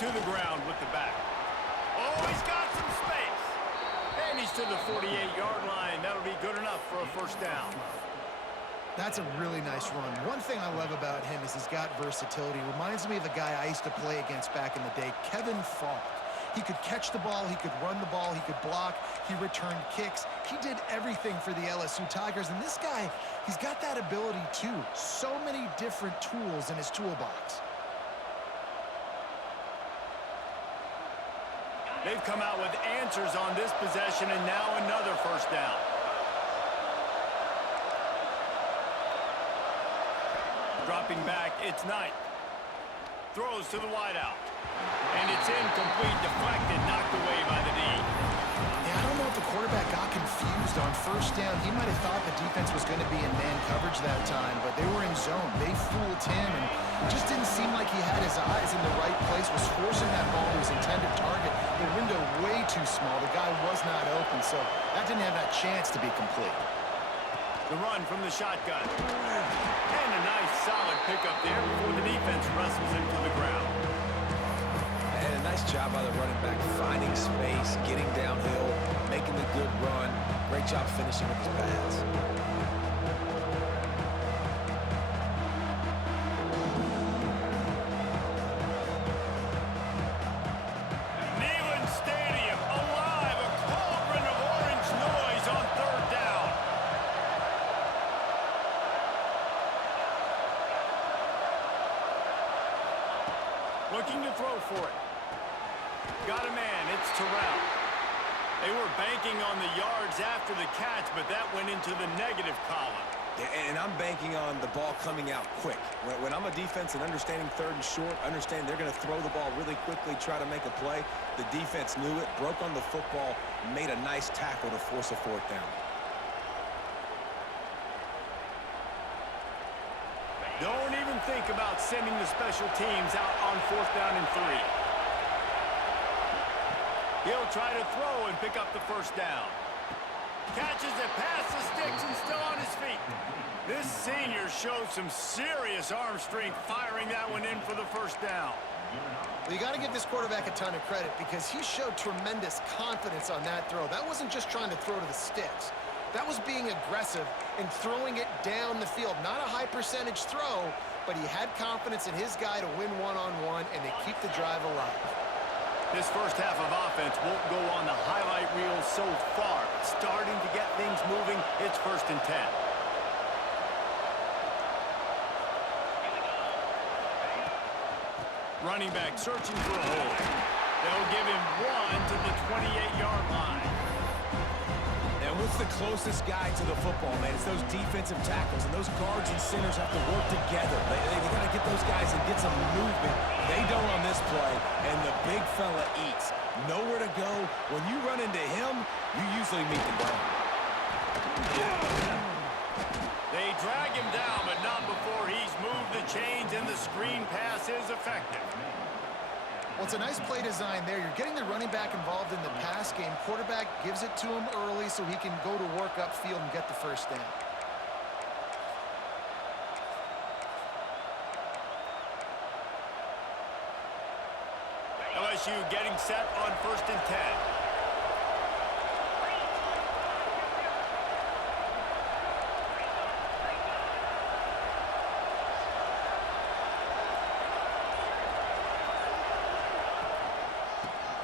to the ground with the back. Oh, he's got some space. And he's to the 48-yard line. That'll be good enough for a first down. That's a really nice run. One thing I love about him is he's got versatility. Reminds me of a guy I used to play against back in the day, Kevin Falk. He could catch the ball, he could run the ball, he could block, he returned kicks. He did everything for the LSU Tigers, and this guy, he's got that ability too. So many different tools in his toolbox. They've come out with answers on this possession, and now another first down. Dropping back, it's Knight. Throws to the wideout. And it's incomplete, deflected, knocked away by the D. Yeah, I don't know if the quarterback got confused on first down. He might have thought the defense was going to be in man coverage that time, but they were in zone. They fooled him, and it just didn't seem like he had his eyes in the right place, was forcing that ball to his intended target. The window way too small. The guy was not open, so that didn't have that chance to be complete. The run from the shotgun. And a nice solid pickup there before the defense wrestles him to the ground. And a nice job by the running back, finding space, getting downhill, making the good run. Great job finishing with his pass. Looking to throw for it. Got a man, it's Terrell. They were banking on the yards after the catch, but that went into the negative column. Yeah, and I'm banking on the ball coming out quick. When I'm a defense and understanding third and short, understand they're going to throw the ball really quickly, try to make a play. The defense knew it, broke on the football, made a nice tackle to force a fourth down. Don't even think about sending the special teams out on fourth down and 3. He'll try to throw and pick up the first down. Catches it past the sticks and still on his feet. This senior showed some serious arm strength firing that one in for the first down. Well, you got to give this quarterback a ton of credit because he showed tremendous confidence on that throw. That wasn't just trying to throw to the sticks. That was being aggressive and throwing it down the field. Not a high percentage throw, but he had confidence in his guy to win one-on-one and to keep the drive alive. This first half of offense won't go on the highlight reel so far. Starting to get things moving, it's 1st and 10. Running back searching for a hole. They'll give him 1 to the 28-yard line. And what's the closest guy to the football, man? It's those defensive tackles, and those guards and centers have to work together. They got to get those guys and get some movement. They don't on this play, and the big fella eats. Nowhere to go. When you run into him, you usually meet the ground. They drag him down, but not before he's moved the chains, and the screen pass is effective. Well, it's a nice play design there. You're getting the running back involved in the pass game. Quarterback gives it to him early so he can go to work upfield and get the first down. LSU getting set on 1st and 10.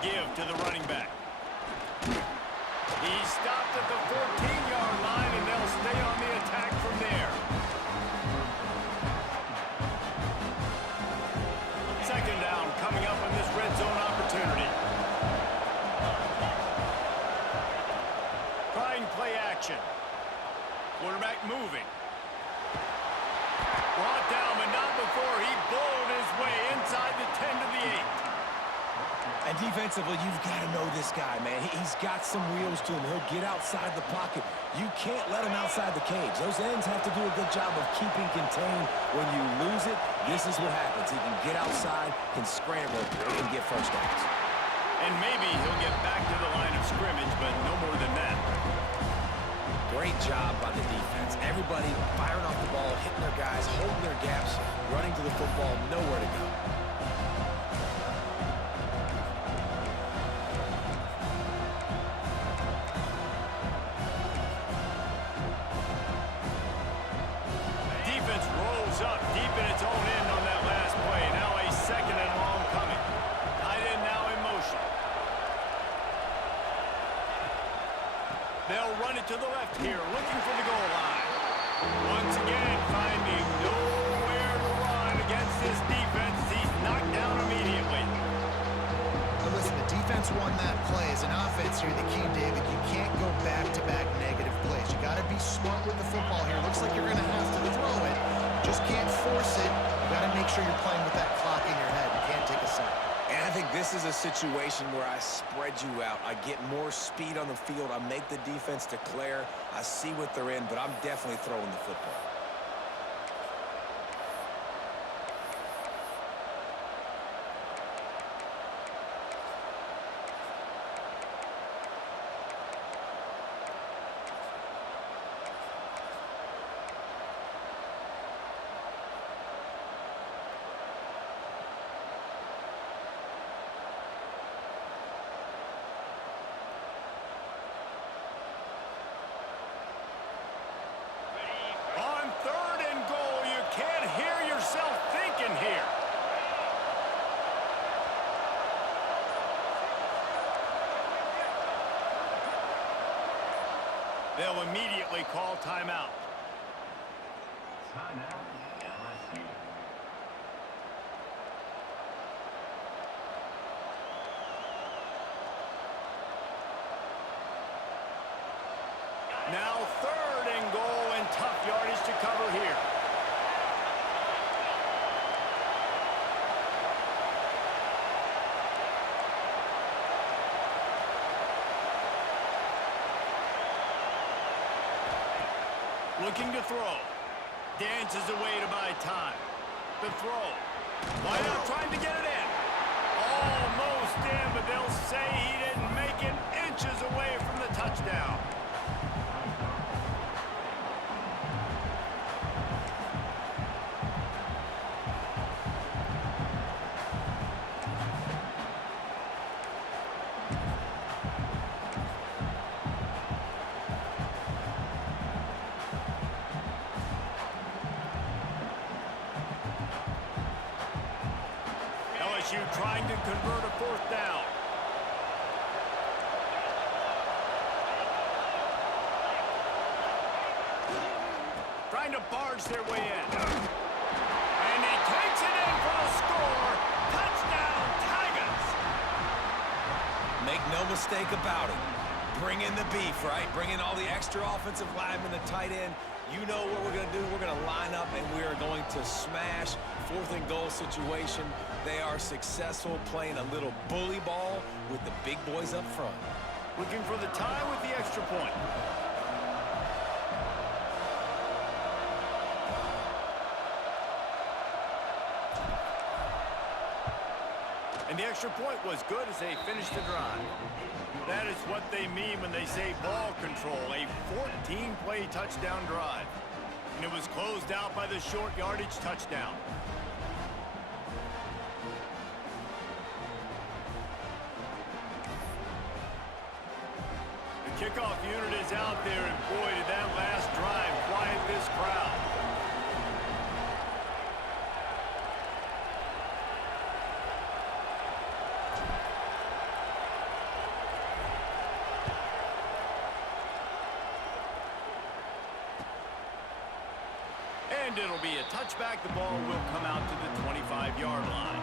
Give to the running back. He stopped at the 14-yard line, and they'll stay on the attack from there. 2nd down coming up on this red zone opportunity. Trying play action. Quarterback moving. Brought down, but not before he bowled his way inside the 10 to the 8. And defensively, you've got to know this guy, man. He's got some wheels to him. He'll get outside the pocket. You can't let him outside the cage. Those ends have to do a good job of keeping contained. When you lose it, this is what happens. He can get outside, can scramble, and can get first downs. And maybe he'll get back to the line of scrimmage, but no more than that. Great job by the defense. Everybody firing off the ball, hitting their guys, holding their gaps, running to the football, nowhere to go. to the left here, looking for the goal line. Once again, finding nowhere to run against this defense. He's knocked down immediately. But listen, the defense won that play. As an offense here, the key, David, you can't go back-to-back negative plays. You got to be smart with the football here. Looks like you're going to have to throw it. Just can't force it. You got to make sure you're playing with that clock in your head. You can't take a sack. And I think this is a situation where I spread you out. I get more speed on the field. I make the defense declare. I see what they're in, but I'm definitely throwing the football. On 3rd and goal, you can't hear yourself thinking here. They'll immediately call timeout. Timeout, LSU. Now 3rd and goal, and tough yardage to cover here. Looking to throw. Dances away to buy time. The throw. Why not trying to get it in? Almost in, but they'll say he didn't make it, inches away from the touchdown. LSU trying to convert a 4th down. Trying to barge their way in. And he takes it in for the score. Touchdown, Tigers. Make no mistake about it. Bring in the beef, right? Bring in all the extra offensive linemen, the tight end. You know what we're going to do. We're going to line up, and we are going to smash 4th and goal situation. They are successful playing a little bully ball with the big boys up front. Looking for the tie with the extra point. And the extra point was good as they finished the drive. That is what they mean when they say ball control, a 14-play touchdown drive. And it was closed out by the short yardage touchdown. The kickoff unit is out there, and boy, did that last drive quiet this crowd. And it'll be a touchback. The ball will come out to the 25-yard line.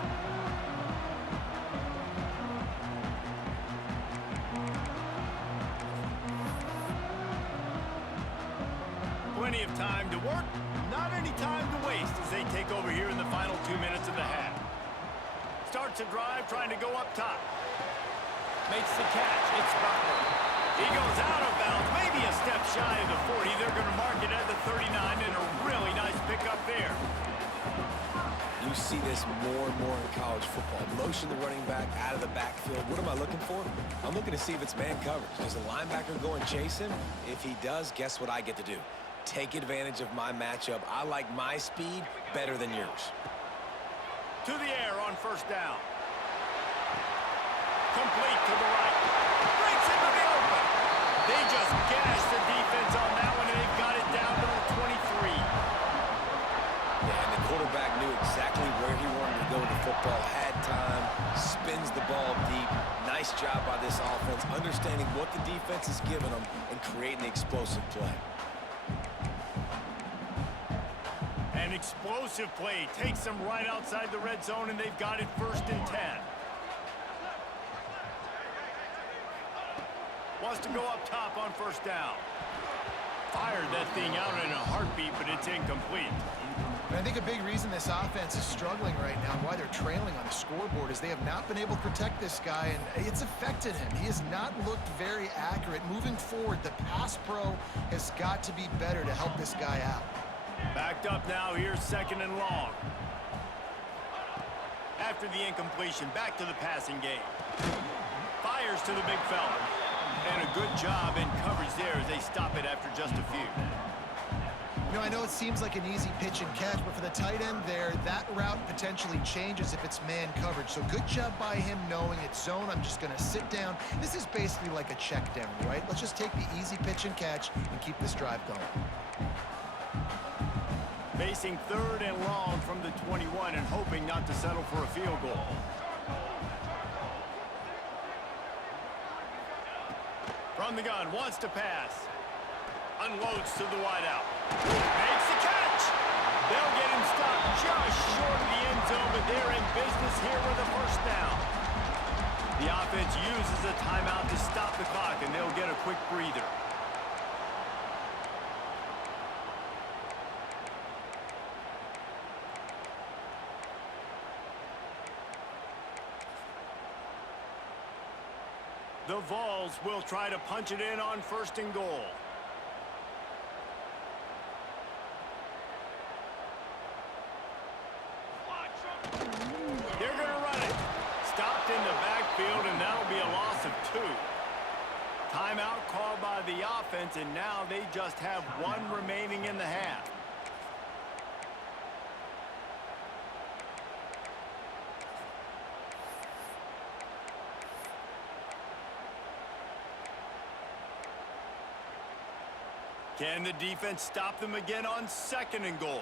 Plenty of time to work, not any time to waste as they take over here in the final 2 minutes of the half. Starts a drive trying to go up top. Makes the catch. It's Butler. He goes out of bounds, maybe a step shy of the 40. They're going to mark it at the 39, and a really nice pickup there. You see this more and more in college football. Motion the running back out of the backfield. What am I looking for? I'm looking to see if it's man coverage. Does the linebacker go and chase him? If he does, guess what I get to do? Take advantage of my matchup. I like my speed better than yours. To the air on 1st down. Complete to the right. Breaks into the open. They just gashed the defense on that one, and they've got it down to the 23. Yeah, and the quarterback knew exactly where he wanted to go with the football, had time, spins the ball deep. Nice job by this offense understanding what the defense is giving them and creating the explosive play. An explosive play takes them right outside the red zone, and they've got it 1st and 10. Wants to go up top on 1st down. Fired that thing out in a heartbeat, but it's incomplete. And I think a big reason this offense is struggling right now and why they're trailing on the scoreboard is they have not been able to protect this guy, and it's affected him. He has not looked very accurate. Moving forward, the pass pro has got to be better to help this guy out. Backed up now, here's 2nd and long. After the incompletion, back to the passing game. Fires to the big fella. And a good job in coverage there as they stop it after just a few. You know, I know it seems like an easy pitch and catch, but for the tight end there, that route potentially changes if it's man coverage. So good job by him knowing it's zone. I'm just going to sit down. This is basically like a check down, right? Let's just take the easy pitch and catch and keep this drive going. Facing 3rd and long from the 21 and hoping not to settle for a field goal. From the gun, wants to pass. Unloads to the wideout. Makes the catch. They'll get him stopped just short of the end zone, but they're in business here with a 1st down. The offense uses a timeout to stop the clock, and they'll get a quick breather. The Vols will try to punch it in on 1st and goal. They're going to run it. Stopped in the backfield, and that'll be a loss of 2. Timeout called by the offense, and now they just have 1 remaining in the half. Can the defense stop them again on 2nd and goal?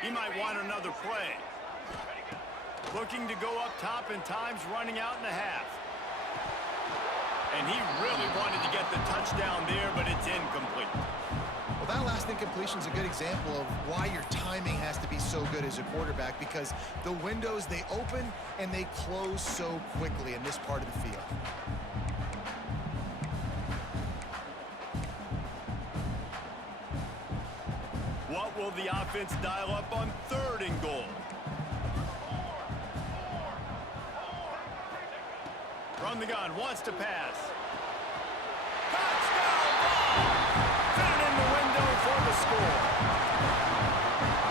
He might want another play. Looking to go up top, and time's running out in the half. And he really wanted to get the touchdown there, but it's incomplete. Well, that last incompletion is a good example of why your timing has to be so good as a quarterback, because the windows, they open and they close so quickly in this part of the field. What will the offense dial up on 3rd and goal? From the gun, wants to pass. Touchdown ball! Fit in the window for the score.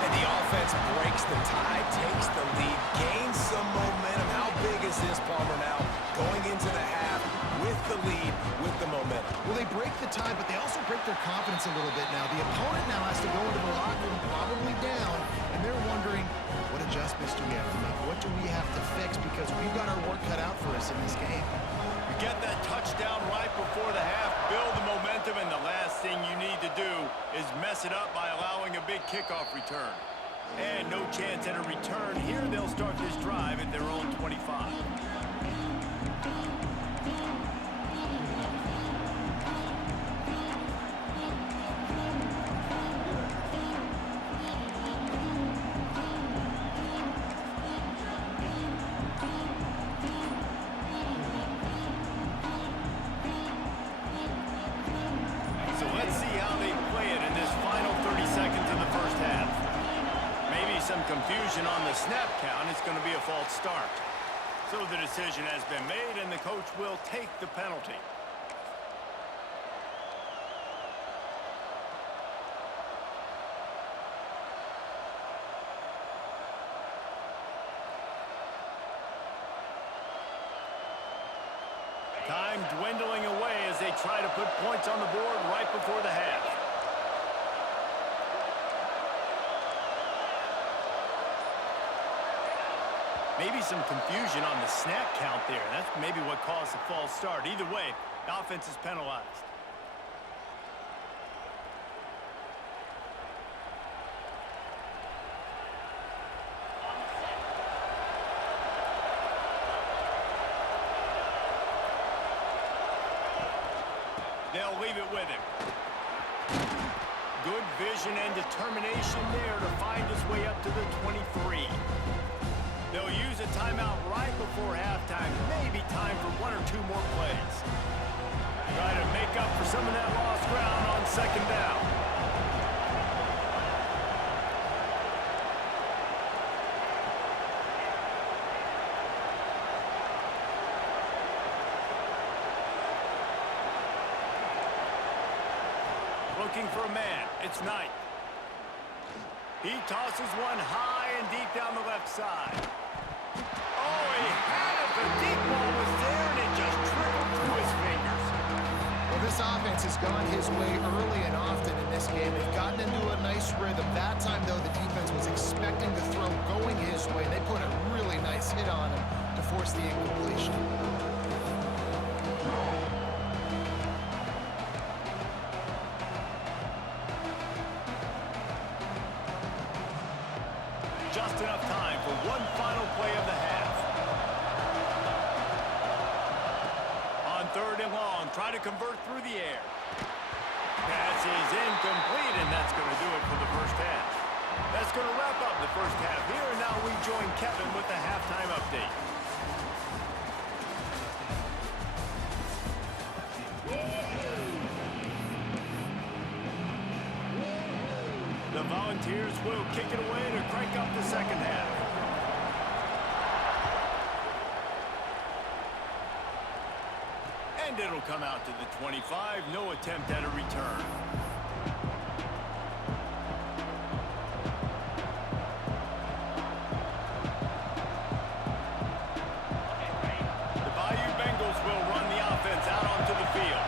And the offense breaks the tie, takes the lead, gains some momentum. How big is this, Palmer, now? Going into the half with the lead, with the momentum. Well, they break the tie, but they also break their confidence a little bit now. The opponent now has to go into the locker room probably down, and they're wondering, what adjustments do we have to make? What do we have to fix? Because we've got our work cut out for us in this game. You get that touchdown right before the half, build the momentum, and the last thing you need to do is mess it up by allowing a big kickoff return. And no chance at a return here. They'll start this drive at their own 25. So let's see how they play it in this final 30 seconds of the 1st half. Maybe some confusion on the snap count. It's going to be a false start. So the decision has been made, and the coach will take the penalty. Time dwindling away as they try to put points on the board right before the half. Maybe some confusion on the snap count there. That's maybe what caused the false start. Either way, the offense is penalized. They'll leave it with him. Good vision and determination there to find his way up to the 23. They'll use a timeout right before halftime. Maybe time for one or two more plays. Try to make up for some of that lost ground on second down. Looking for a man. It's Knight. He tosses one high and deep down the left side. Oh, he had it. The deep ball was there, and it just trickled through his fingers. Well, this offense has gone his way early and often in this game. They've gotten into a nice rhythm. That time, though, the defense was expecting the throw going his way. They put a really nice hit on him to force the incompletion. Just enough time for one final play of the half. On third and long, try to convert through the air. Pass is incomplete, and that's going to do it for the first half. That's going to wrap up the first half here, and now we join Kevin with the halftime update. The Volunteers will kick it away to crank up the second half. And it'll come out to the 25. No attempt at a return. The Bayou Bengals will run the offense out onto the field.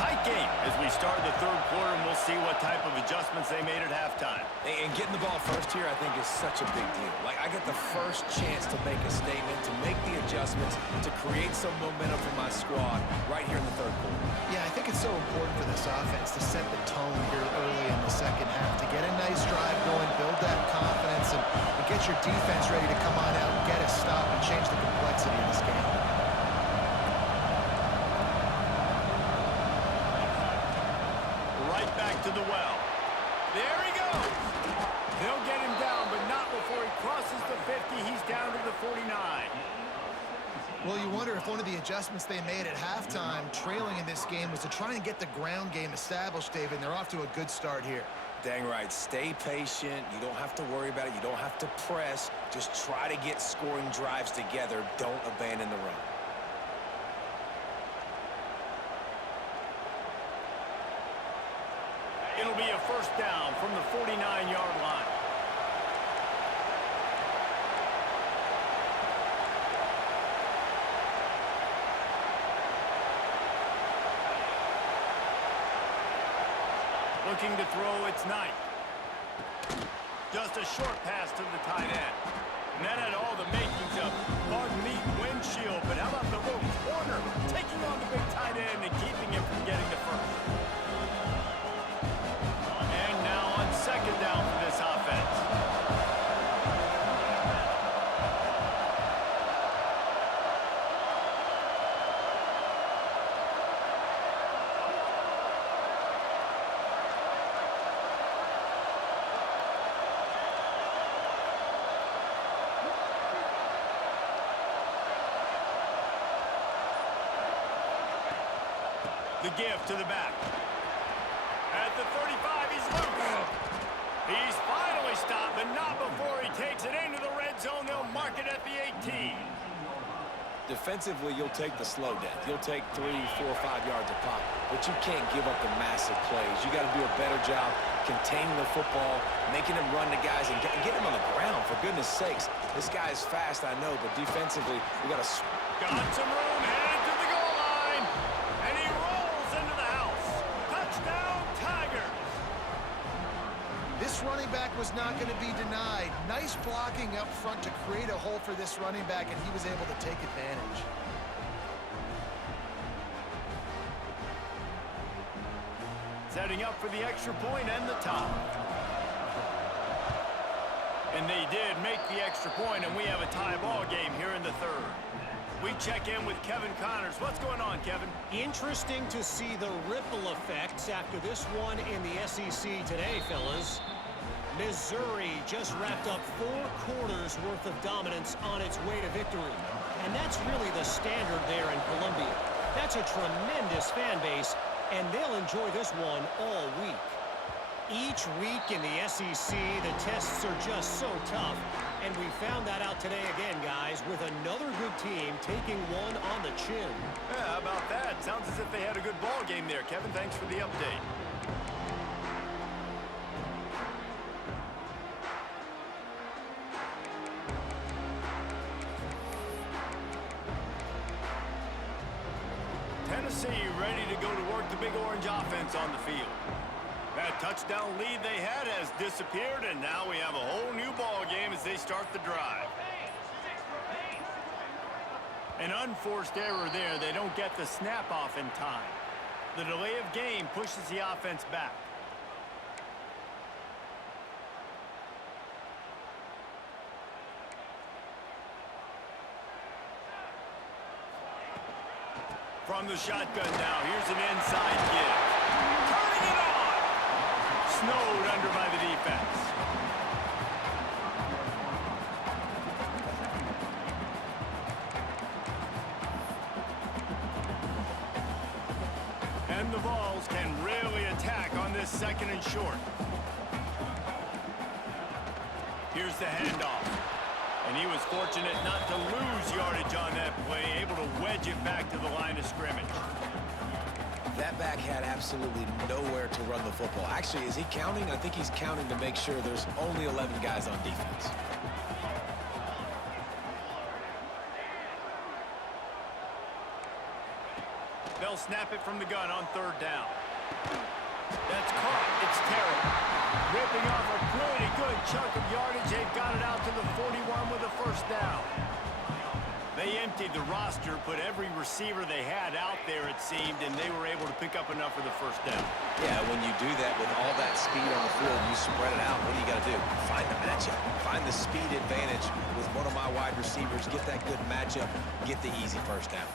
Tight game as we start the third quarter, and we'll see what type of adjustments they made at halftime. And getting the ball first here, I think, is such a big deal. Like, I get the first chance to make a statement, to make the adjustments, to create some momentum for my squad right here in the third quarter. Yeah, I think it's so important for this offense to set the tone here early in the second half, to get a nice drive going, build that confidence, and get your defense ready to come on out and get a stop and change the complexity of this game. Right back to the well. There he goes. They'll get him down, but not before he crosses the 50. He's down to the 49. Well, you wonder if one of the adjustments they made at halftime, trailing in this game, was to try and get the ground game established, David, and they're off to a good start here. Dang right. Stay patient. You don't have to worry about it. You don't have to press. Just try to get scoring drives together. Don't abandon the run. It'll be a first down from the 49-yard line. Looking to throw, it's Knight. Just a short pass to the tight end. And that had all the makings of bug meat windshield, but how about the little corner taking on the big tight end and keeping him from getting the first? And now on second down for this offense. The give to the back. At the 35, he's loose. He's finally stopped, but not before he takes it into the red zone. They'll mark it at the 18. Defensively, you'll take the slow death. You'll take 3, 4, 5 yards a pop, but you can't give up the massive plays. You got to do a better job containing the football, making him run to guys, and get him on the ground, for goodness sakes. This guy is fast, I know, but defensively, we got to... Got some room, headed to the goal line, and he rolls into the house. Touchdown, Tigers. This running back was not going to be denied. Nice blocking up front to create a hole for this running back, and he was able to take advantage. Setting up for the extra point and the top. And they did make the extra point, and we have a tie ball game here in the third. We check in with Kevin Connors. What's going on, Kevin? Interesting to see the ripple effects after this one in the SEC today, fellas. Missouri just wrapped up 4 quarters worth of dominance on its way to victory. And that's really the standard there in Columbia. That's a tremendous fan base, and they'll enjoy this one all week. Each week in the SEC, the tests are just so tough. And we found that out today again, guys, with another good team taking one on the chin. Yeah, how about that? Sounds as if they had a good ball game there, Kevin. Thanks for the update. Tennessee ready to go to work the Big Orange offense on the field. That touchdown lead they had has disappeared, and now we have a whole new ball game as they start the drive. An unforced error there. They don't get the snap off in time. The delay of game pushes the offense back. From the shotgun now, here's an inside give. Turning it on! Snowed under by the defense. And the Vols can really attack on this second and short. Here's the handoff. And he was fortunate not to lose yardage on that play, able to wedge it back to the line of scrimmage. That back had absolutely nowhere to run the football. Actually, is he counting? I think he's counting to make sure there's only 11 guys on defense. They'll snap it from the gun on 3rd down. That's caught. It's terrible. Ripping off a pretty good chunk of yardage. They've got it out to the 41 with a 1st down. They emptied the roster, put every receiver they had out there, it seemed, and they were able to pick up enough for the 1st down. Yeah, when you do that with all that speed on the field, you spread it out. What do you got to do? Find the matchup. Find the speed advantage with one of my wide receivers. Get that good matchup. Get the easy 1st down.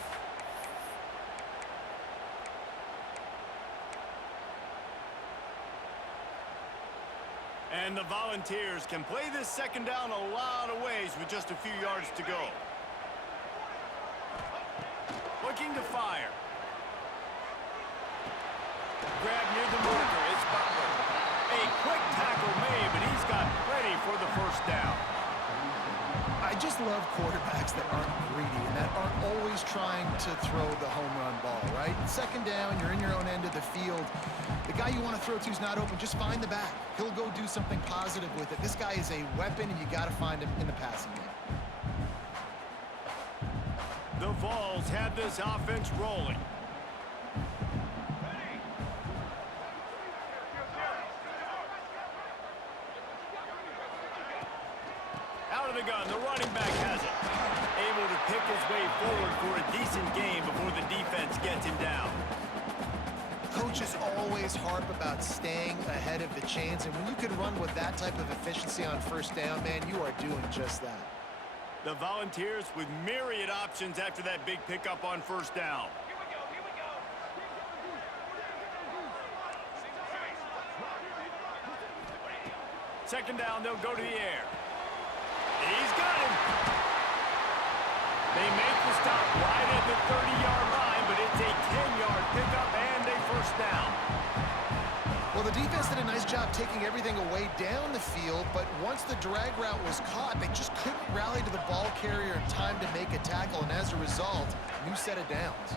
And the Volunteers can play this 2nd down a lot of ways with just a few yards to go. Looking to fire. Grab near the marker. It's Butler. A quick tackle made, but he's got plenty for the 1st down. I just love quarterbacks that aren't greedy and that aren't always trying to throw the home run ball, right? 2nd down, you're in your own end of the field. The guy you want to throw to is not open. Just find the back. He'll go do something positive with it. This guy is a weapon, and you got to find him in the passing game. The Vols have this offense rolling. Out of the gun, the running back has it. Able to pick his way forward for a decent game before the defense gets him down. Coaches always harp about staying ahead of the chains, and when you can run with that type of efficiency on 1st down, man, you are doing just that. The Volunteers with myriad options after that big pickup on 1st down. Here we go. 2nd down, they'll go to the air. He's got him. They make the stop right at the 30-yard line, but it's a 10-yard pickup and a 1st down. Well, the defense did a nice job taking everything away down the field, but once the drag route was caught, they just couldn't rally to the ball carrier in time to make a tackle, and as a result, new set of downs.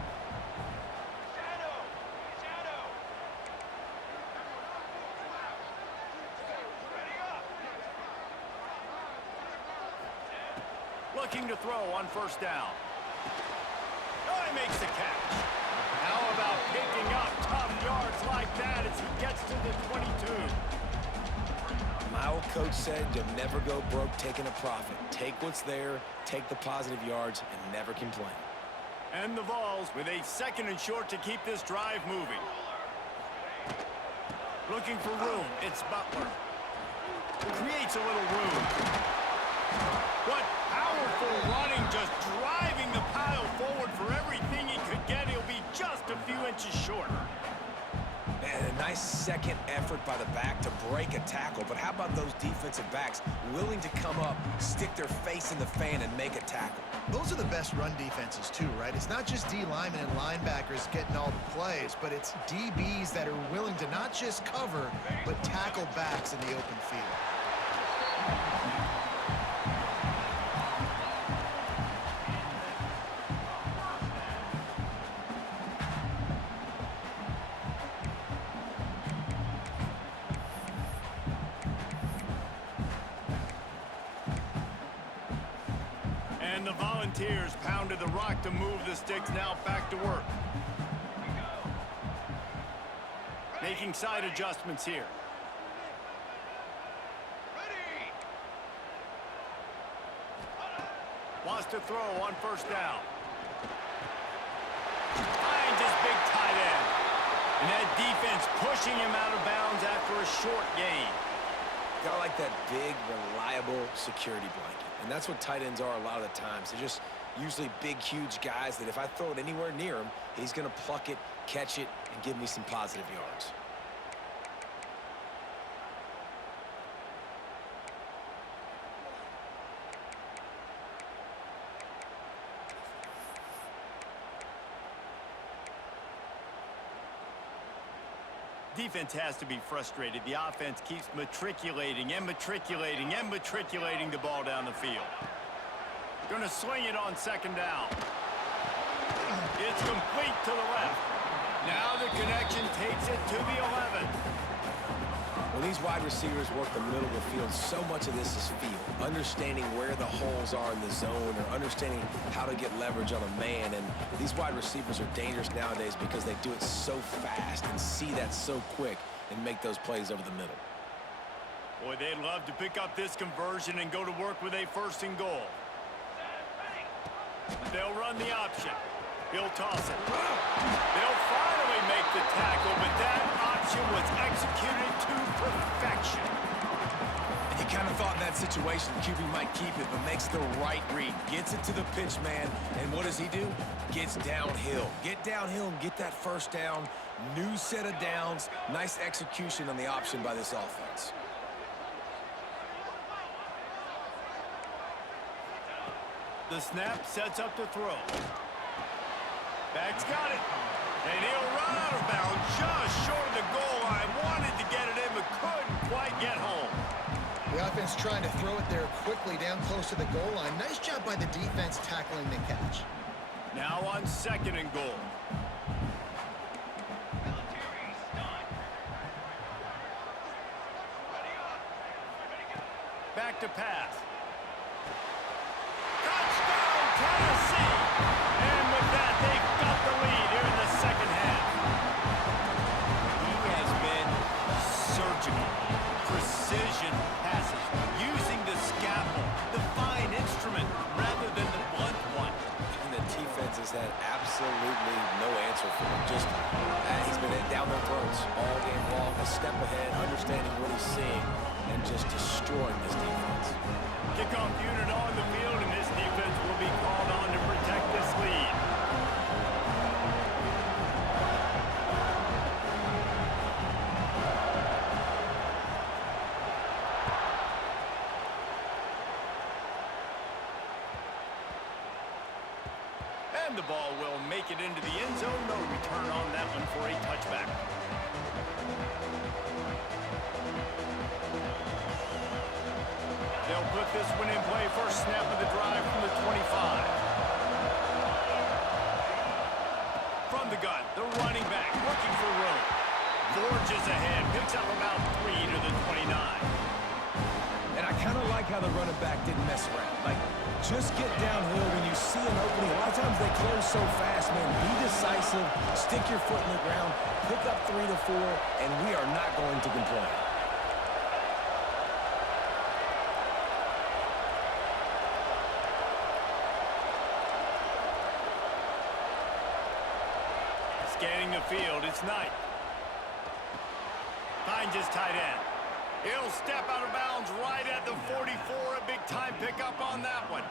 Looking to throw on 1st down. Oh, he makes the catch. How about picking up tough yards like that as he gets to the 22? My old coach said you'll never go broke taking a profit. Take what's there, take the positive yards, and never complain. And the Vols with a 2nd and short to keep this drive moving. Looking for room. It's Butler. Creates a little room. What powerful running, just driving the pile effort by the back to break a tackle, but how about those defensive backs willing to come up, stick their face in the fan, and make a tackle? Those are the best run defenses too, right? It's not just D linemen and linebackers getting all the plays, but it's DBs that are willing to not just cover, but tackle backs in the open field. And the Volunteers pounded the rock to move the sticks, now back to work. Making side adjustments here. Wants to throw on first down. Finds his big tight end. And that defense pushing him out of bounds after a short gain. Gotta like that big, reliable security blanket. And that's what tight ends are a lot of the times. They're just usually big, huge guys that if I throw it anywhere near him, he's going to pluck it, catch it, and give me some positive yards. Defense has to be frustrated. The offense keeps matriculating and matriculating and matriculating the ball down the field. Going to swing it on second down. It's complete to the left. Now the connection takes it to the 11. When these wide receivers work the middle of the field, so much of this is feel. Understanding where the holes are in the zone or understanding how to get leverage on a man. And these wide receivers are dangerous nowadays because they do it so fast and see that so quick and make those plays over the middle. Boy, they'd love to pick up this conversion and go to work with a first and goal. They'll run the option. He'll toss it. They'll finally make the tackle, but that option was executed to perfection. And you kind of thought in that situation QB might keep it, but makes the right read. Gets it to the pitch man, and what does he do? Gets downhill. Get downhill and get that first down. New set of downs. Nice execution on the option by this offense. The snap sets up to throw. Back's got it. And he'll run out of bounds just short of the goal line. Wanted to get it in, but couldn't quite get home. The offense trying to throw it there quickly down close to the goal line. Nice job by the defense tackling the catch. Now on second and goal. Back to pass. Touchdown, Tennessee! And with that, they've got the lead here in the second half. He has been surgical. Precision passes, using the scalpel, the fine instrument, rather than the blunt one. And the defense has had absolutely no answer for him. Just, he's been down their throats all game long, a step ahead, understanding what he's seeing, and just destroying this defense. Kickoff unit on the field, and this defense will be called on to protect this lead. And the ball will make it into the end zone. No return on that one for a touchback. They'll put this one in play. First snap of the drive from the 25. From the gun, the running back looking for room. Forges ahead, picks up about 3 to the 29. And I kind of like how the running back didn't mess around. Like, just get downhill when you see an opening. A lot of times they close so fast, man. Be decisive, stick your foot in the ground, pick up 3 to 4, and we are not going to complain. Scanning the field, it's Knight. Finds his tight end. He'll step out of bounds right at the 44. A big time pickup on that one.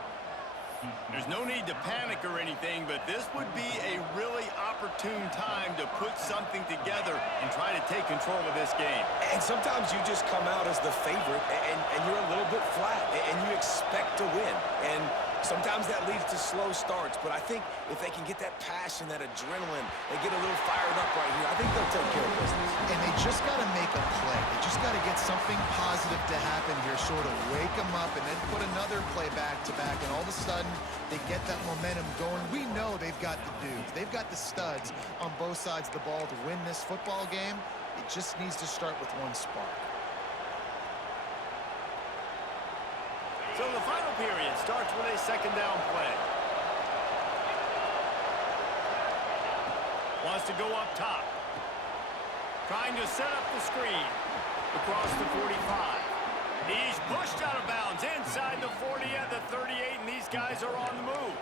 There's no need to panic or anything, but this would be a really opportune time to put something together and try to take control of this game. And sometimes you just come out as the favorite, and you're a little bit flat, and you expect to win. And sometimes that leads to slow starts, but I think if they can get that passion, that adrenaline, they get a little fired up right here, I think they'll take care of business. And they just got to make a play. They just got to get something positive to happen here, sort of wake them up, and then put another play back-to-back, and all of a sudden they get that momentum going. We know they've got the dudes. They've got the studs on both sides of the ball to win this football game. It just needs to start with one spark. So the final period starts with a second down play. Wants to go up top. Trying to set up the screen. Across the 45. He's pushed out of bounds inside the 40 at the 38, and these guys are on the move.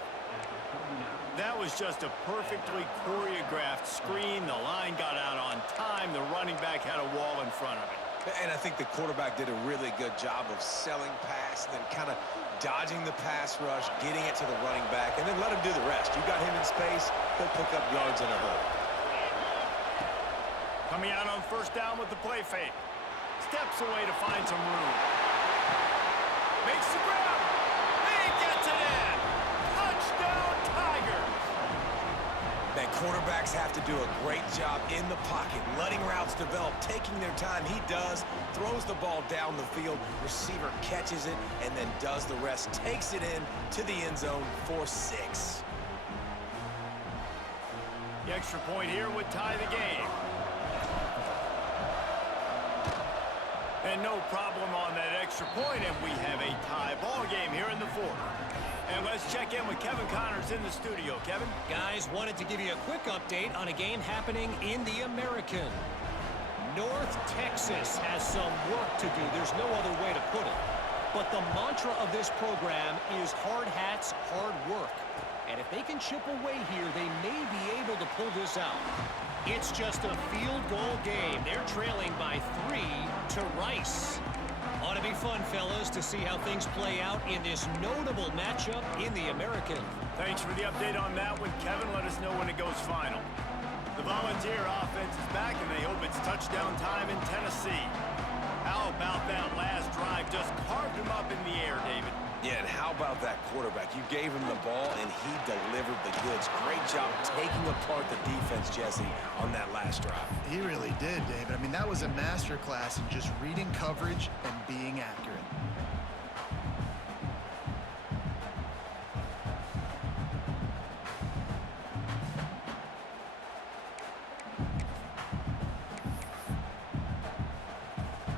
That was just a perfectly choreographed screen. The line got out on time. The running back had a wall in front of it. And I think the quarterback did a really good job of selling pass, and then kind of dodging the pass rush, getting it to the running back, and then let him do the rest. You got him in space, he'll pick up yards in a hurry. Coming out on first down with the play fake. Steps away to find some room. Makes the grab. He gets it in. Touchdown, Tigers. Man, quarterbacks have to do a great job in the pocket, letting routes develop, taking their time. He does, throws the ball down the field, receiver catches it, and then does the rest, takes it in to the end zone for 6. The extra point here would tie the game. And no problem on that extra point, and we have a tie ball game here in the 4th. And let's check in with Kevin Connors in the studio. Kevin? Guys, wanted to give you a quick update on a game happening in the American. North Texas has some work to do. There's no other way to put it. But the mantra of this program is hard hats, hard work. And if they can chip away here, they may be able to pull this out. It's just a field goal game. They're trailing by 3 to Rice. Ought to be fun, fellas, to see how things play out in this notable matchup in the American. Thanks for the update on that one, Kevin. Let us know when it goes final. The Volunteer offense is back, and they hope it's touchdown time in Tennessee. How about that last drive? Just carved him up in the air, David. Yeah, and how about that quarterback? You gave him the ball, and he delivered the goods. Great job taking apart the defense, Jesse, on that last drive. He really did, David. I mean, that was a masterclass in just reading coverage and being accurate.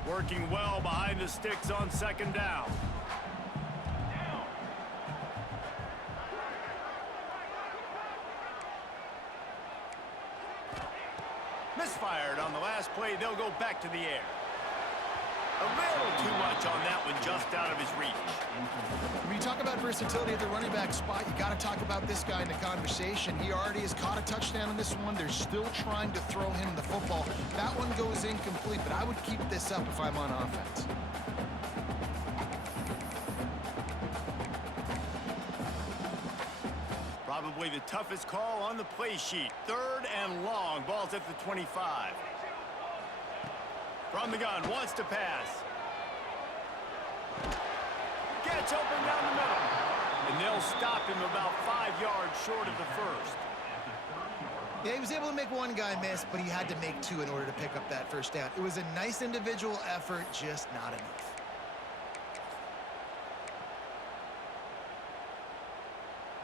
Working well behind the sticks on second down. Misfired on the last play. They'll go back to the air. A little too much on that one, just out of his reach. When you talk about versatility at the running back spot, you got to talk about this guy in the conversation. He already has caught a touchdown in this one. They're still trying to throw him the football. That one goes incomplete, but I would keep this up if I'm on offense. Probably the toughest call on the play sheet. 3rd and long. Ball's at the 25. From the gun, wants to pass. Gets open down the middle. And they'll stop him about 5 yards short of the first. Yeah, he was able to make one guy miss, but he had to make 2 in order to pick up that first down. It was a nice individual effort, just not enough.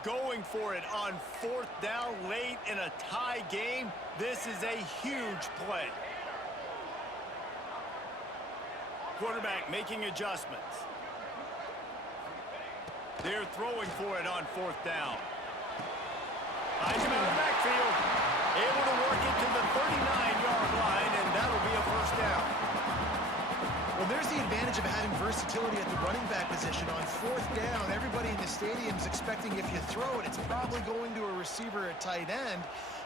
Going for it on 4th down late in a tie game. This is a huge play. Quarterback making adjustments. They're throwing for it on 4th down. Finds him out of the backfield. Able to work it to the 39-yard line, and that'll be a first down. Well, there's the advantage of having versatility at the running back position. On 4th down, everybody in the stadium is expecting if you throw it, it's probably going to a receiver at tight end.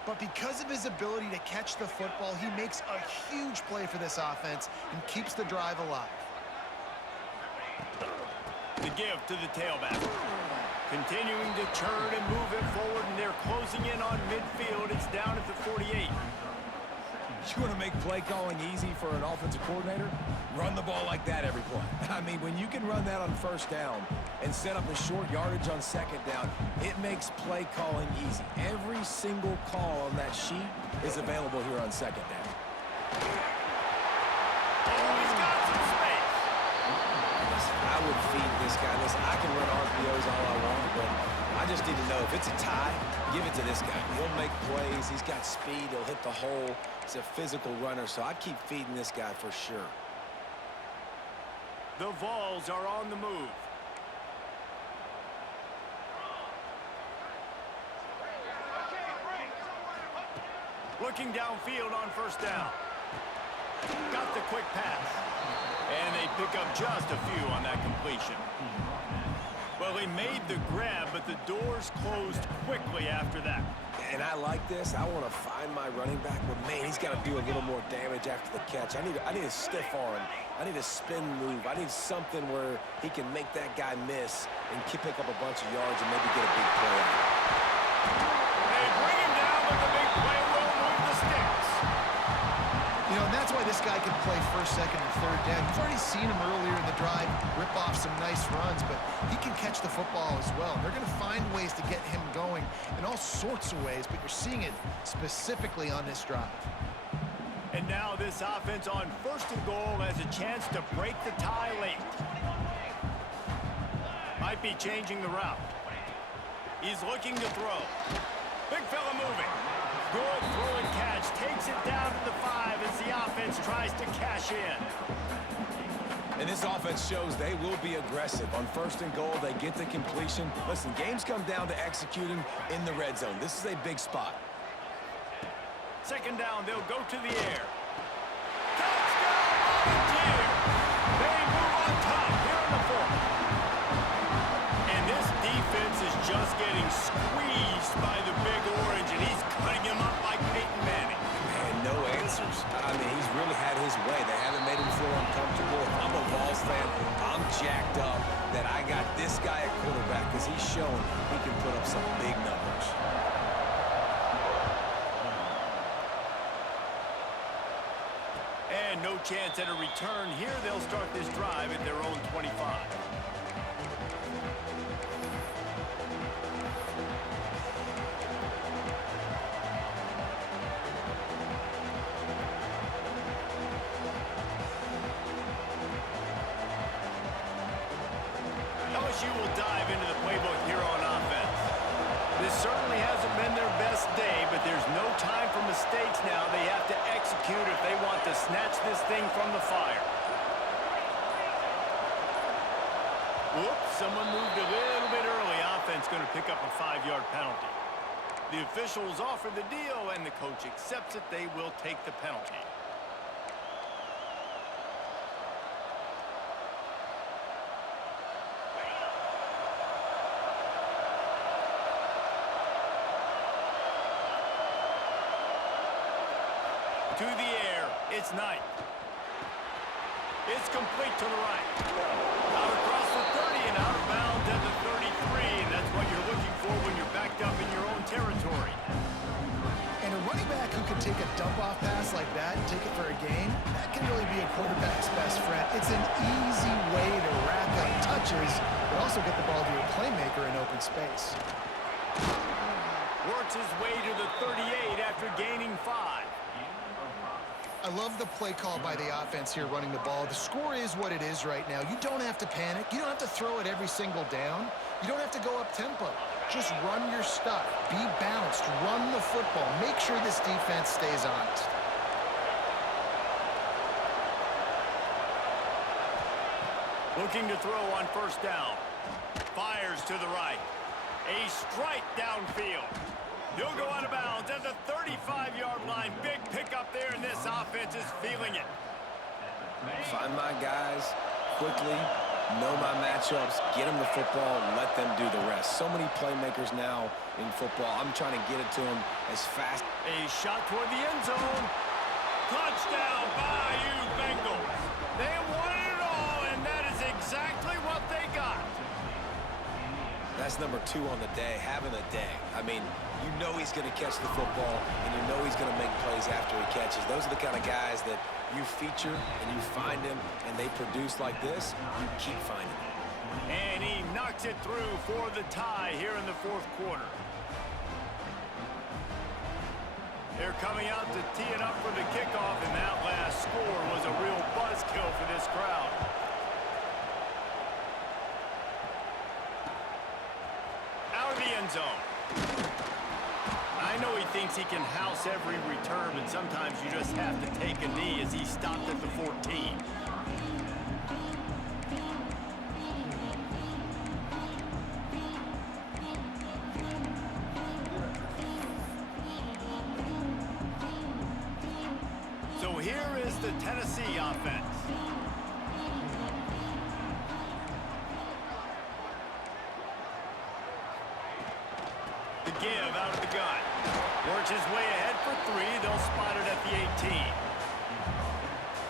But because of his ability to catch the football, he makes a huge play for this offense and keeps the drive alive. The give to the tailback. Continuing to churn and move it forward, and they're closing in on midfield. It's down at the 48. You want to make play calling easy for an offensive coordinator? Run the ball like that every play. I mean, when you can run that on first down and set up a short yardage on second down, it makes play calling easy. Every single call on that sheet is available here on second down. Oh, he's got some space. Listen, I would feed this guy. Listen, I can run RPOs all I want, but I just need to know if it's a tie, give it to this guy. He'll make plays. He's got speed. He'll hit the hole. He's a physical runner, so I keep feeding this guy for sure. The Vols are on the move. Looking downfield on first down. Got the quick pass. And they pick up just a few on that completion. Well, he made the grab, but the doors closed quickly after that. And I like this. I want to find my running back, but man, he's got to do a little more damage after the catch. I need a stiff arm. I need a spin move. I need something where he can make that guy miss and pick up a bunch of yards and maybe get a big play out. They bring him down, but the big play will move the sticks. You know, and that's why this guy can play first, second, and third down. You've already seen him earlier in the drive rip off some nice runs, but he can catch the football as well. They're going to find ways to get him going in all sorts of ways, but you're seeing it specifically on this drive. And now this offense on first and goal has a chance to break the tie late. Might be changing the route. He's looking to throw. Big fella moving. Good throw and catch. Takes it down to the 5 as the offense tries to cash in. And this offense shows they will be aggressive. On first and goal, they get the completion. Listen, games come down to executing in the red zone. This is a big spot. Second down, they'll go to the air. Touchdown, Volunteer! They move on top here in the 4th. And this defense is just getting squeezed by the Big Orange, and he's cutting him up like Peyton Manning. Man, no answers. I mean, he's really had his way. They haven't made him feel uncomfortable. If I'm a Vols fan, I'm jacked up that I got this guy at quarterback because he's shown he can put up some big numbers. And no chance at a return here. They'll start this drive at their own 25. LSU will dive into the playbook here on offense. This certainly hasn't been their best day, but there's no time for mistakes now. They have to execute if they want to snatch this thing from the fire. Whoops, someone moved a little bit early. Offense going to pick up a 5-yard penalty. The officials offer the deal, and the coach accepts it. They will take the penalty. To the air, it's Knight. It's complete to the right. Out across the 30 and out of bounds at the 33, and that's what you're looking for when you're backed up in your own territory. And a running back who can take a dump-off pass like that and take it for a gain, that can really be a quarterback's best friend. It's an easy way to rack up touches, but also get the ball to your playmaker in open space. Works his way to the 38 after gaining 5. I love the play call by the offense here running the ball. The score is what it is right now. You don't have to panic. You don't have to throw it every single down. You don't have to go up tempo. Just run your stuff. Be balanced. Run the football. Make sure this defense stays honest. Looking to throw on first down. Fires to the right. A strike downfield. He'll go out of bounds at the 35-yard line. Big pickup there, and this offense is feeling it. Find my guys quickly, know my matchups, get them the football, and let them do the rest. So many playmakers now in football. I'm trying to get it to them as fast. A shot toward the end zone. Touchdown, Bayou Bengals. They wanted it all, and that is exactly what they got. that's number 2 on the day, having a day. I mean, you know he's going to catch the football, and you know he's going to make plays after he catches. Those are the kind of guys that you feature and you find him, and they produce like this, you keep finding them. And he knocks it through for the tie here in the fourth quarter. They're coming out to tee it up for the kickoff, and that last score was a real buzzkill for this crowd. Out of the end zone. I know he thinks he can house every return, but sometimes you just have to take a knee as he stopped at the 14. So here is the Tennessee offense. The give out of the gun. Works his way ahead for 3. They'll spot it at the 18.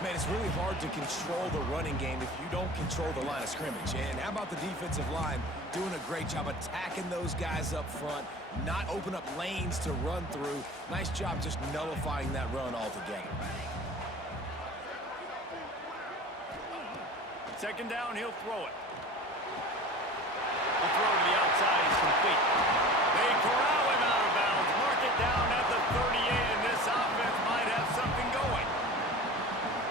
Man, it's really hard to control the running game if you don't control the line of scrimmage. And how about the defensive line doing a great job attacking those guys up front, not open up lanes to run through. Nice job just nullifying that run altogether. Second down, he'll throw it. The throw to the outside is complete. They corral him out of bounds. Mark it down at the 38, and this offense might have something going.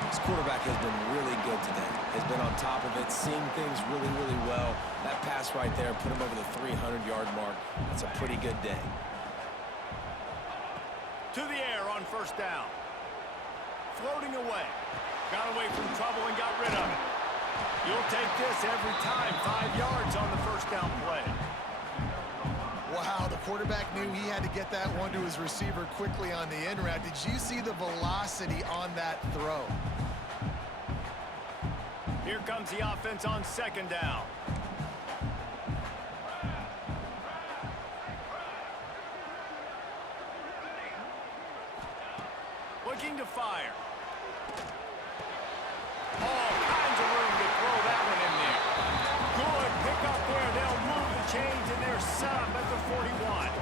This quarterback has been really good today. Has been on top of it, seeing things really, really well. That pass right there put him over the 300-yard mark. That's a pretty good day. To the air on first down. Floating away. Got away from trouble and got rid of it. You'll take this every time. 5 yards on the first down play. Wow, the quarterback knew he had to get that one to his receiver quickly on the in route. Did you see the velocity on that throw? Here comes the offense on second down. Looking to fire. All kinds of room to throw that one in there. Good pick up there. They'll move the chains, and they're set up at the 41.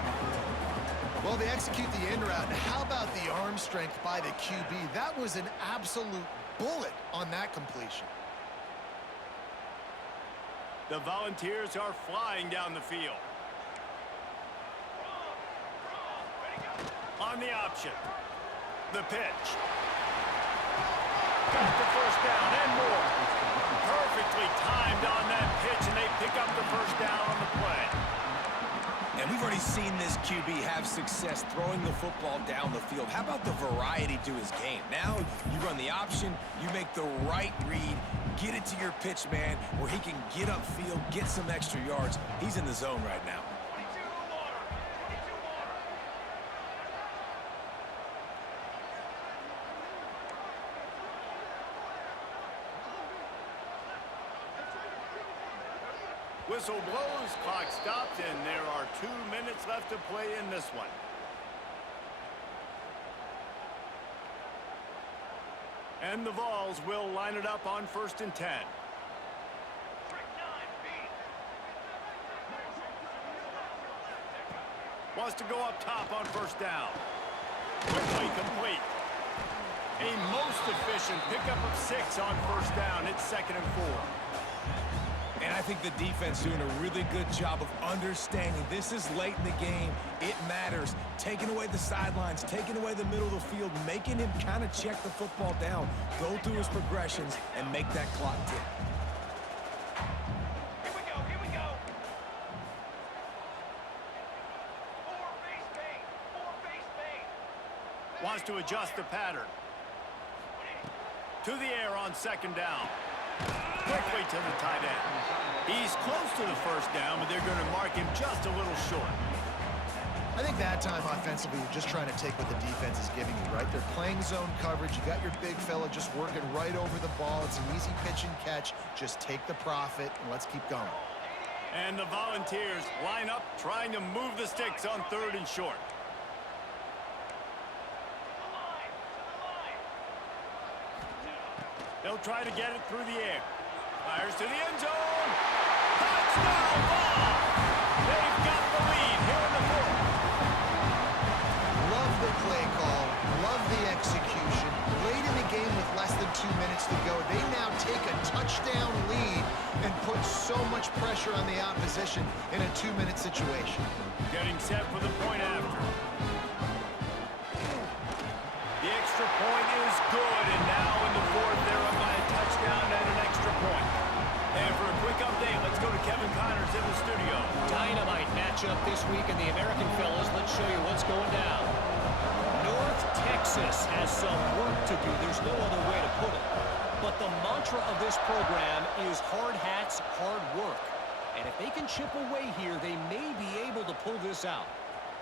Well, they execute the in route. How about the arm strength by the QB? That was an absolute bullet on that completion. The Volunteers are flying down the field. On the option. The pitch. Got the first down and more. Perfectly timed on that pitch, and they pick up the first down on the play. And we've already seen this QB have success throwing the football down the field. How about the variety to his game? Now you run the option, you make the right read, get it to your pitch man where he can get upfield, get some extra yards. He's in the zone right now. Whistle blows, clock stops, and there are 2 minutes left to play in this one. And the Vols will line it up on 1st and 10. Wants to go up top on first down. Quickly complete. A most efficient pickup of 6 on first down. It's 2nd and 4. And I think the defense doing a really good job of understanding this is late in the game. It matters. Taking away the sidelines, taking away the middle of the field, making him kind of check the football down, go through his progressions, and make that clock tick. Here we go. Wants to adjust the pattern. To the air on 2nd down. Quickly to the tight end. He's close to the first down, but they're going to mark him just a little short. I think that time offensively, you're just trying to take what the defense is giving you, right? They're playing zone coverage. You got your big fella just working right over the ball. It's an easy pitch and catch. Just take the profit, and let's keep going. And the Volunteers line up, trying to move the sticks on 3rd and short. They'll try to get it through the air. Fires to the end zone. Touchdown ball! position in a 2-minute situation. Getting set for the point after. The extra point is good, and now in the fourth, they're up by a touchdown and an extra point. And for a quick update, let's go to Kevin Connors in the studio. Dynamite matchup this week in the American, fellas. Let's show you what's going down. North Texas has some work to do. There's no other way to put it. But the mantra of this program is hard hats, hard work. And if they can chip away here, they may be able to pull this out.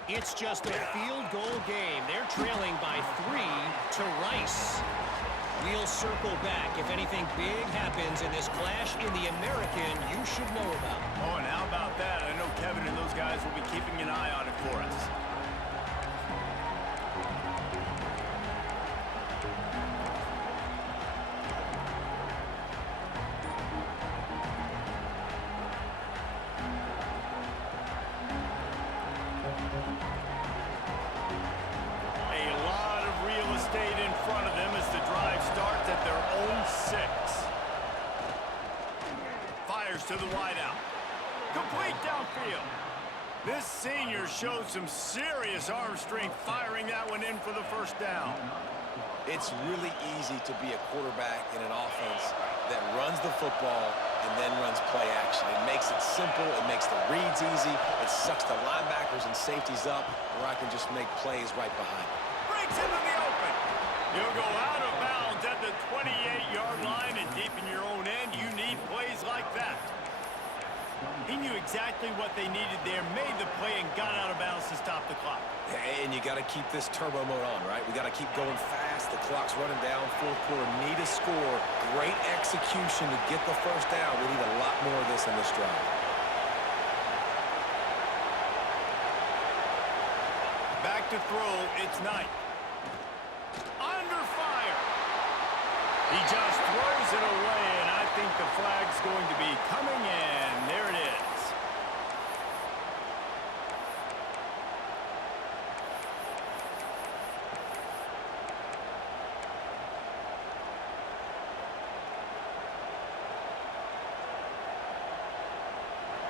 It's just a field goal game. They're trailing by 3 to Rice. We'll circle back. If anything big happens in this clash in the American, you should know about. Oh, and how about that? I know Kevin and those guys will be keeping an eye on it for us. To the wideout. Complete downfield. This senior showed some serious arm strength firing that one in for the first down. It's really easy to be a quarterback in an offense that runs the football and then runs play action. It makes it simple. It makes the reads easy. It sucks the linebackers and safeties up where I can just make plays right behind it. Breaks into the open. You'll go out of bounds at the 28-yard line, and deep in your own end, you need plays like that. He knew exactly what they needed there, made the play, and got out of bounds to stop the clock. And you got to keep this turbo mode on, right? We got to keep going fast. The clock's running down. Fourth quarter, need a score. Great execution to get the first down. We need a lot more of this in this drive. Back to throw, it's Knight. Under fire. He just throws it away, and I think the flag's going to be coming in. There it is.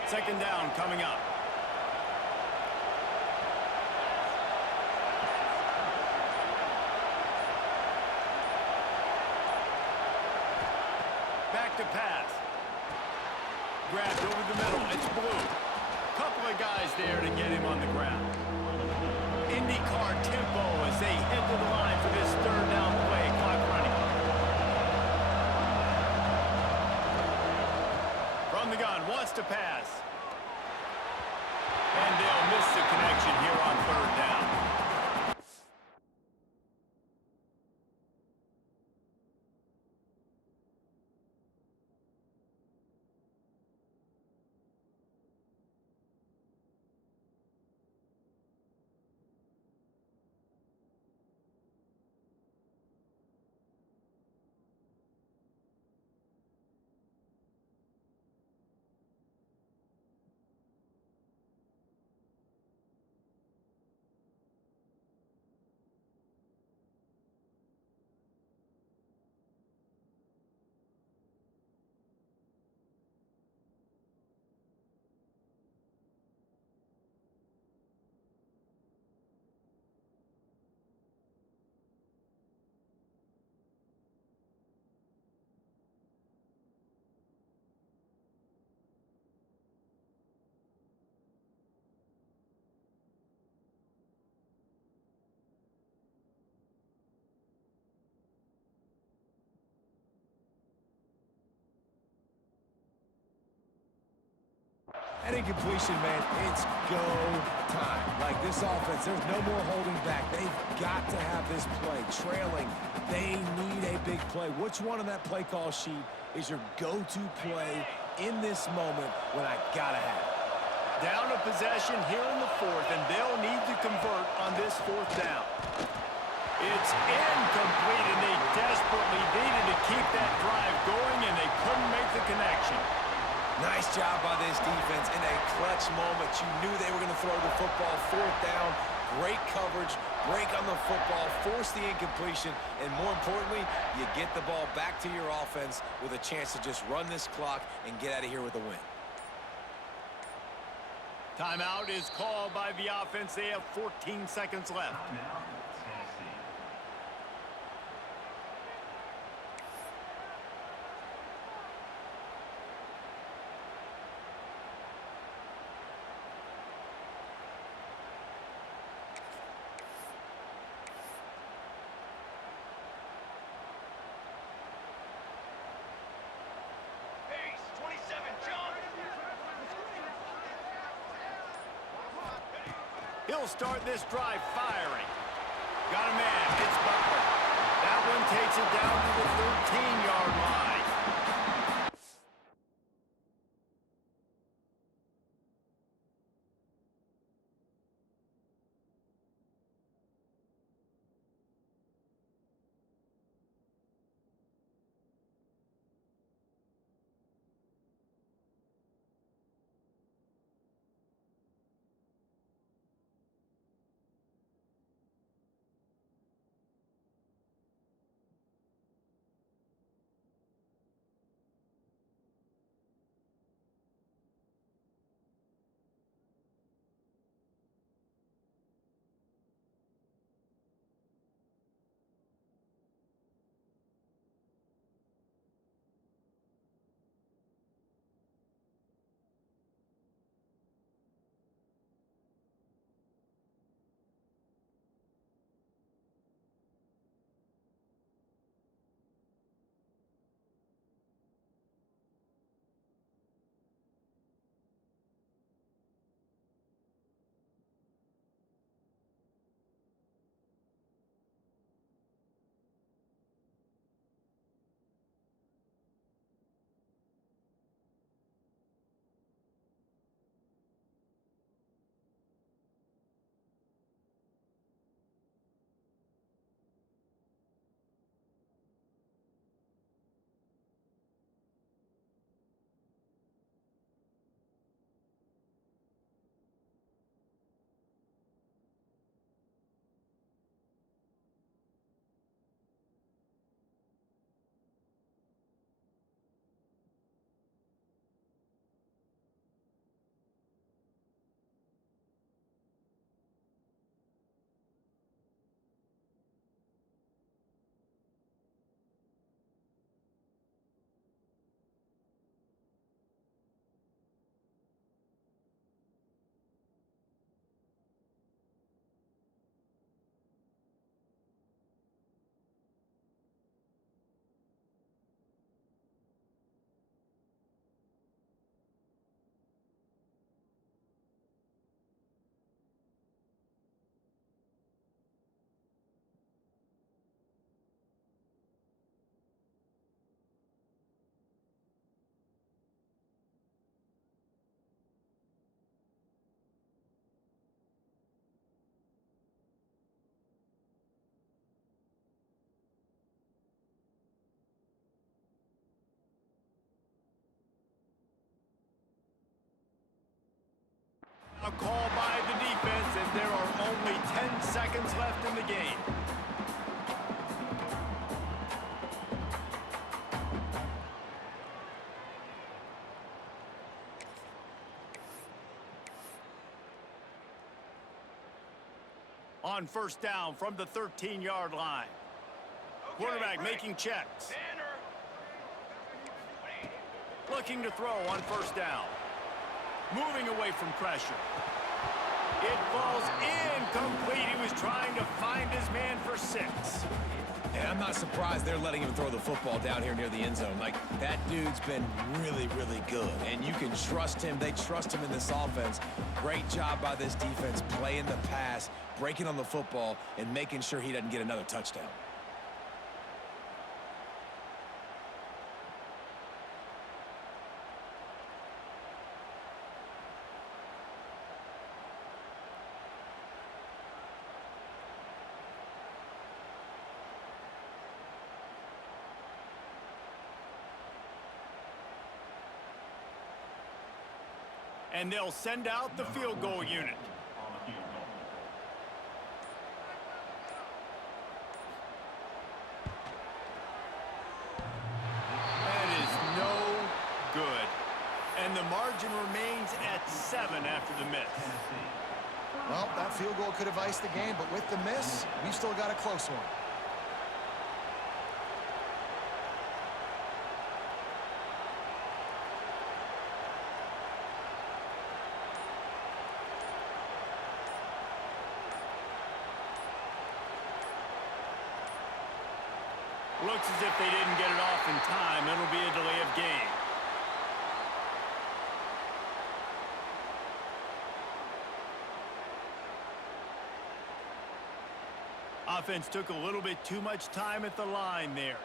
Second down coming up. Back to pass. Grabbed over the middle. It's Blue. Couple of guys there to get him on the ground. IndyCar tempo as they head to the line for this third down play. Clock running. From the gun, wants to pass. And they'll miss the connection here on third down. That incompletion, man, it's go time. Like this offense, there's no more holding back. They've got to have this play. Trailing, they need a big play. Which one on that play call sheet is your go-to play in this moment when I gotta have it? Down a possession here in the fourth, and they'll need to convert on this fourth down. It's incomplete, and they desperately needed to keep that drive going, and they couldn't make the connection. Nice job by this defense in a clutch moment. You knew they were going to throw the football. Fourth down, great coverage, break on the football, force the incompletion, and more importantly, you get the ball back to your offense with a chance to just run this clock and get out of here with a win. Timeout is called by the offense. They have 14 seconds left. He'll start this drive firing. Got a man. It's Butler. That one takes it down to the 13-yard line. A call by the defense, and there are only 10 seconds left in the game. On first down from the 13-yard line. Quarterback making checks. Looking to throw on first down. Moving away from pressure. It falls incomplete. He was trying to find his man for 6. And I'm not surprised they're letting him throw the football down here near the end zone. Like, that dude's been really, really good. And you can trust him. They trust him in this offense. Great job by this defense playing the pass, breaking on the football, and making sure he doesn't get another touchdown. And they'll send out the field goal unit. That is no good. And the margin margin remains at 7 after the miss. Well, that field goal could have iced the game, but with the miss, we've still got a close one. Looks as if they didn't get it off in time. It'll be a delay of game. Offense took a little bit too much time at the line there.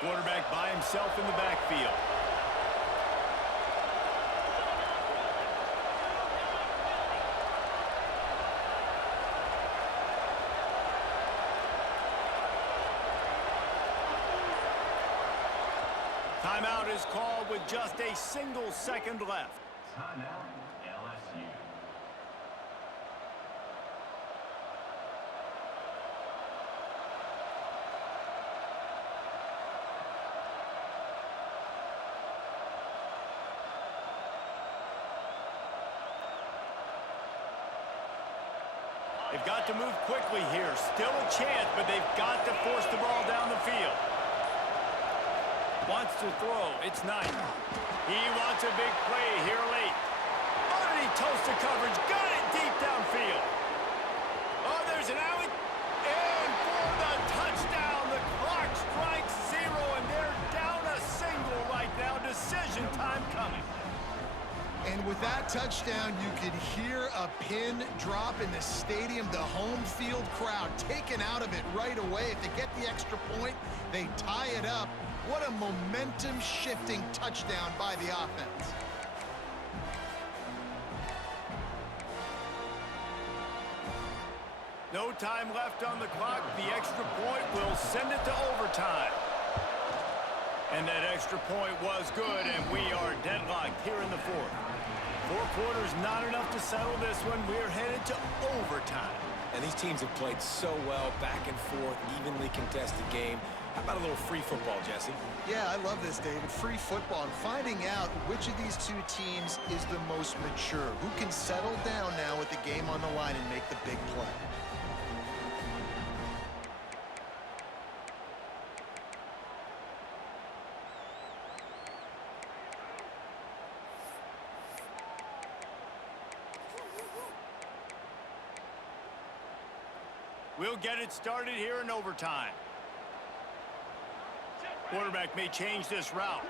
Quarterback by himself in the backfield. Timeout is called with just a single second left. Timeout, LSU. They've got to move quickly here. Still a chance, but they've got to force the ball down the field. Wants to throw. It's Knight. He wants a big play here late. Underneath toasted coverage. Got it deep downfield. Oh, there's an out. And for the touchdown, the clock strikes 0, and they're down a single right now. Decision time coming. And with that touchdown, you could hear a pin drop in the stadium. The home field crowd taken out of it right away. If they get the extra point, they tie it up. What a momentum-shifting touchdown by the offense. No time left on the clock. The extra point will send it to overtime. And that extra point was good, and we are deadlocked here in the fourth. 4 quarters, not enough to settle this one. We're headed to overtime. And these teams have played so well, back and forth, evenly contested game. How about a little free football, Jesse? Yeah, I love this, David. Free football and finding out which of these two teams is the most mature. Who can settle down now with the game on the line and make the big play. We'll get it started here in overtime. Quarterback may change this route.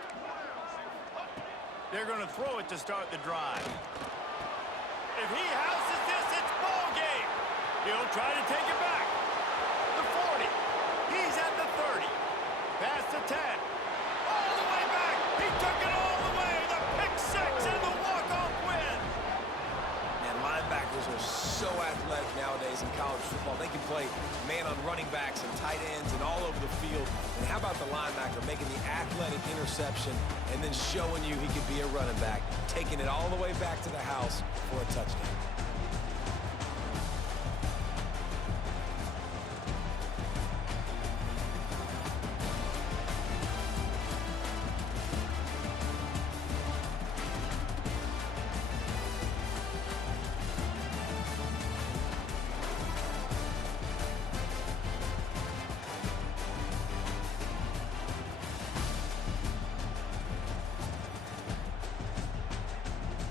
They're going to throw it to start the drive. If he houses this, it's ball game. He'll try to take it back. The 40. He's at the 30. Past the 10. All the way back. He took it all the way. The pick 6 and the walk-off win. Man, linebackers are so athletic nowadays in college football. They can play man on running backs and tight ends and all over the field. And how about the linebacker making the athletic interception and then showing you he could be a running back, taking it all the way back to the house for a touchdown.